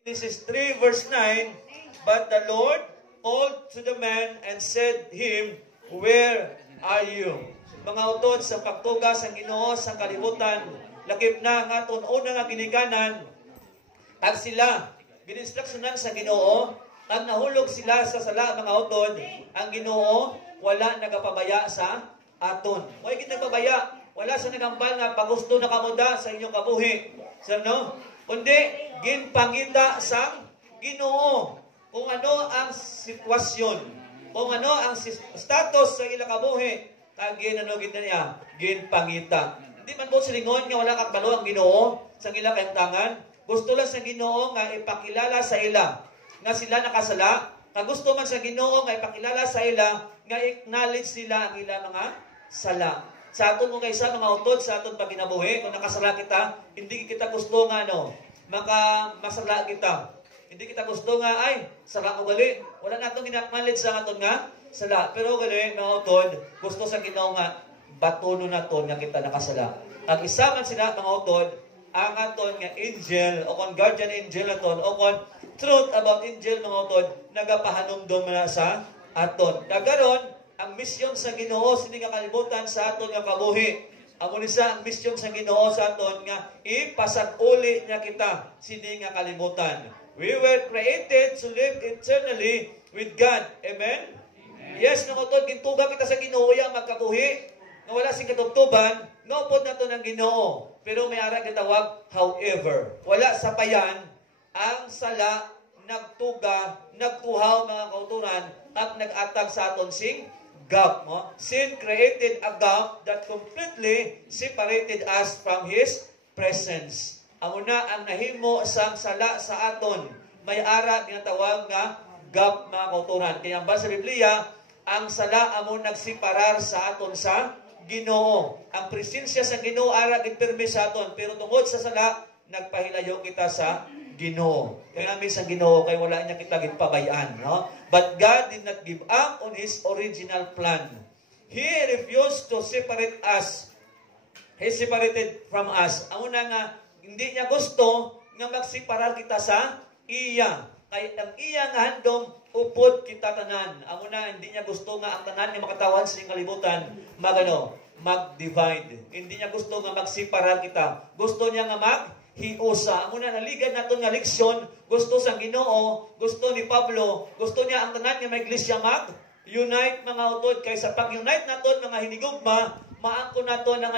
This is 3 verse 9. But the Lord called to the man and said him, Where are you? Mga utod sa pagtugas ang Ginoo sa kalibutan, lakip na nga aton una nga ginikanan, ag sila gininstruksyonan sa Ginoo, ag nahulog sila sa sala mga utod, ang Ginoo wala nagapabaya sa aton. Way gid nagpabaya, wala sa nagambal nga pagusto na kamuda sa inyong kabuhi. So no, kundi ginpangita sa Ginoo kung ano ang sitwasyon, kung ano ang status sa ilang kabuhi. Kagin ano gid niya, ginpangita. Hindi man po silingon nga wala kabalo ang Ginoo sa ilang kahimtangan. Gusto lang sa Ginoo nga ipakilala sa ila nga sila nakasala. Kag gusto man sa Ginoo nga ipakilala sa ila nga acknowledge sila ang ilang mga sala. Sa aton mga isa mga utod sa aton paginabuhi, kung nakasala kita, hindi kita gusto nga masala kita. Hindi kita gusto nga ay sala ko gali. Wala natong ina-acknowledge sa aton nga sala. Pero gali mga utod, gusto sa Ginoo nga batuno naton nga kita nakasala. Ang isa man sila mga utod, ang aton nga angel o kon guardian angel naton o kon truth about angel mga utod nagapahanumdom na sa aton. Dagaron ang misyon sa Ginoo sini nga kalibutan sa aton nga kabuhi. Amo ni sa ang misyon sa Ginoo sa aton nga ipasag-uli niya kita sini nga kalibutan. We were created to live eternally with God. Amen? Yes, mga utod, gintuga kita sa Ginoo yang magkabuhi nga wala sing katubtuban, naupod na to ng Ginoo. Pero may ara gitawag, however, wala sa payan ang sala nagtuga, nagtuhaw mga kauturan at nag-atag sa aton sing gap. No? Sin created a gap that completely separated us from His presence. Amo na ang nahimo sang sala sa aton. May ara ginatawag nga gap mga kauturan. Kaya ba sa Biblia, ang sala amo nagsiparar sa aton sa Ginoo. Ang presensya sa Ginoo ara gitpermi sa aton, pero tungod sa sala nagpahilayo kita sa Ginoo. Kaya kami sa Ginoo kay wala niya kita gitpabayaan, no? But God did not give up on His original plan. He refused to separate us. He separated from us. Amo na nga hindi niya gusto nga magseparar kita sa iya. Kay ang iya nga handom upod kita tanan. Amo na hindi niya gusto nga ang tanan nga makatawan sa kalibutan mag-divide. Hindi niya gusto nga magseparar kita. Gusto niya nga maghiusa. Amo na naligad naton nga leksyon, gusto sa Ginoo, gusto ni Pablo, gusto niya ang tanan nga may iglesia mag-unite mga utod. Kaysa pag-unite naton mga hinigugma, maangko naton ang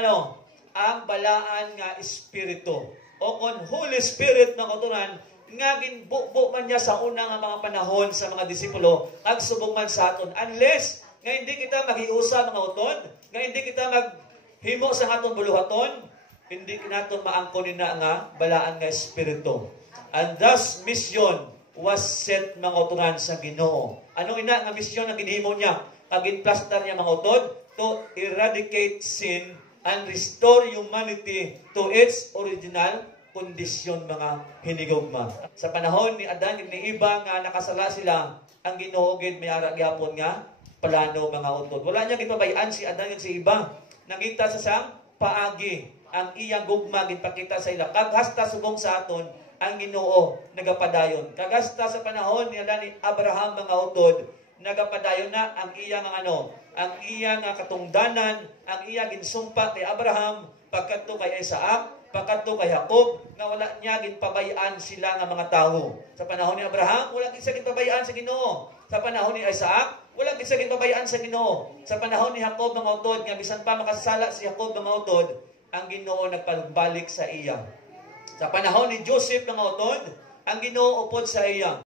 ang balaan nga espiritu. O kon Holy Spirit na kauturan nga ginbukbo man niya sa unang mga panahon sa mga disipulo ag subong man sa aton. Unless nga hindi kita maghiusa mga utod, nga hindi kita maghimo sa aton buluhaton, hindi naton maangkon na nga balaan nga espiritu. And thus mission was set mga uturan sa Ginoo. Ano ina nga misyon ang ginhimo niya? Kag ginplastar niya mga utod to eradicate sin and restore humanity to its original kondisyon mga hinigugma. Sa panahon ni Adan ug ni Eva nga nakasala sila, ang Ginoo gid may ara gyapon nga plano mga utod. Wala niya gipabayaan si Adan ug si Eva. Nangita sa sang paagi ang iyang gugma ginpakita sa ila. Kag hasta subong sa aton ang Ginoo nagapadayon. Kag hasta sa panahon ni Adan ni Abraham mga utod, nagapadayon na ang iyang ang iyang katungdanan, ang iyang ginsumpa kay Abraham, pagkadto kay Isaac, pagkadto kay Jacob, nga wala niya ginpabayaan sila nga mga tawo. Sa panahon ni Abraham, wala gid sa ginpabayaan sa Ginoo. Sa panahon ni Isaac, wala gid sa ginpabayaan sa Ginoo. Sa panahon ni Jacob mga utod, nga bisan pa makasala si Jacob mga utod, ang Ginoo nagpagbalik sa iya. Sa panahon ni Joseph mga utod, ang Ginoo upod sa iya.